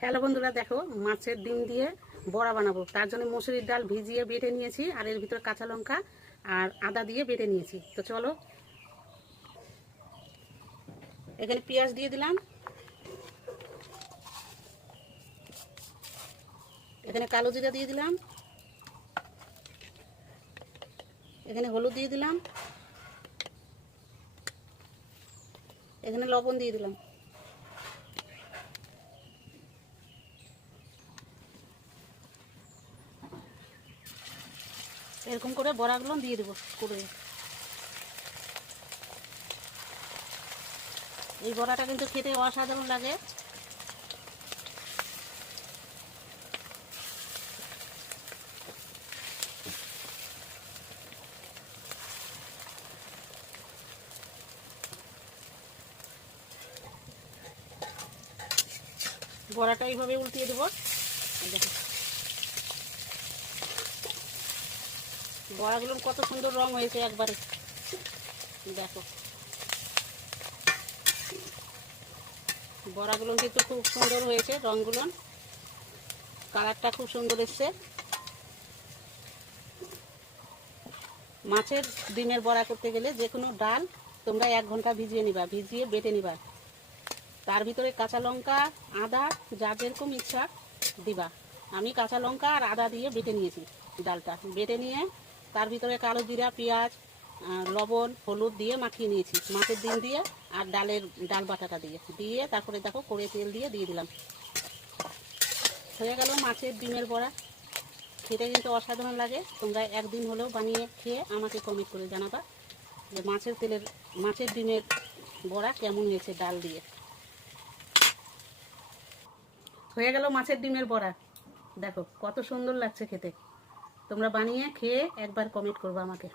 Hello বন্ধুরা, দেখো মাছের ডিম দিয়ে বড়া বানাবো। তার জন্য মসুরির ডাল ভিজিয়ে বেটে নিয়েছি, আর এর ভিতরে কাঁচা লঙ্কা আর আদা দিয়ে বেটে নিয়েছি। তো চলো, এখানে পেঁয়াজ দিয়ে দিলাম, এখানে কালো জিরা দিয়ে দিলাম, এখানে হলুদ দিয়ে দিলাম, এখানে লবণ দিয়ে দিলাম। এরকম করে বড়াগুলো দিয়ে দেবো করে। এই বড়াটা কিন্তু খেতে অসাধারণ লাগে। বড়াটা এইভাবে উল্টিয়ে দেবো। দেখো বড়াগুলো কত সুন্দর রং হয়েছে একবারে। দেখো বড়াগুলো কিন্তু খুব সুন্দর হয়েছে, রঙগুলো, কালারটা খুব সুন্দর এসছে। মাছের ডিমের বড়া করতে গেলে যে কোনো ডাল তোমরা 1 ঘন্টা ভিজিয়ে নিবা, ভিজিয়ে বেটে নিবা। তার ভিতরে কাঁচা লঙ্কা, আদা, যা যেরকম ইচ্ছা দিবা। আমি কাঁচা লঙ্কা আর আদা দিয়ে বেটে নিয়েছি। ডালটা বেটে নিয়ে তার ভিতরে কালো জিরা, পেঁয়াজ, লবণ, হলুদ দিয়ে মাখিয়ে নিয়েছি মাছের ডিম দিয়ে আর ডাল বাটাটা দিয়ে তারপরে দেখো করে তেল দিয়ে দিলাম। হয়ে গেল মাছের ডিমের বড়া। খেতে কিন্তু অসাধারণ লাগে। তোমরা একদিন হলেও বানিয়ে খেয়ে আমাকে কমেন্ট করে জানাবা যে মাছের ডিমের বড়া কেমন হয়েছে ডাল দিয়ে। হয়ে গেল মাছের ডিমের বড়া। দেখো কত সুন্দর লাগছে খেতে। তোমরা বানিয়ে খেয়ে একবার কমেন্ট করবে আমাকে।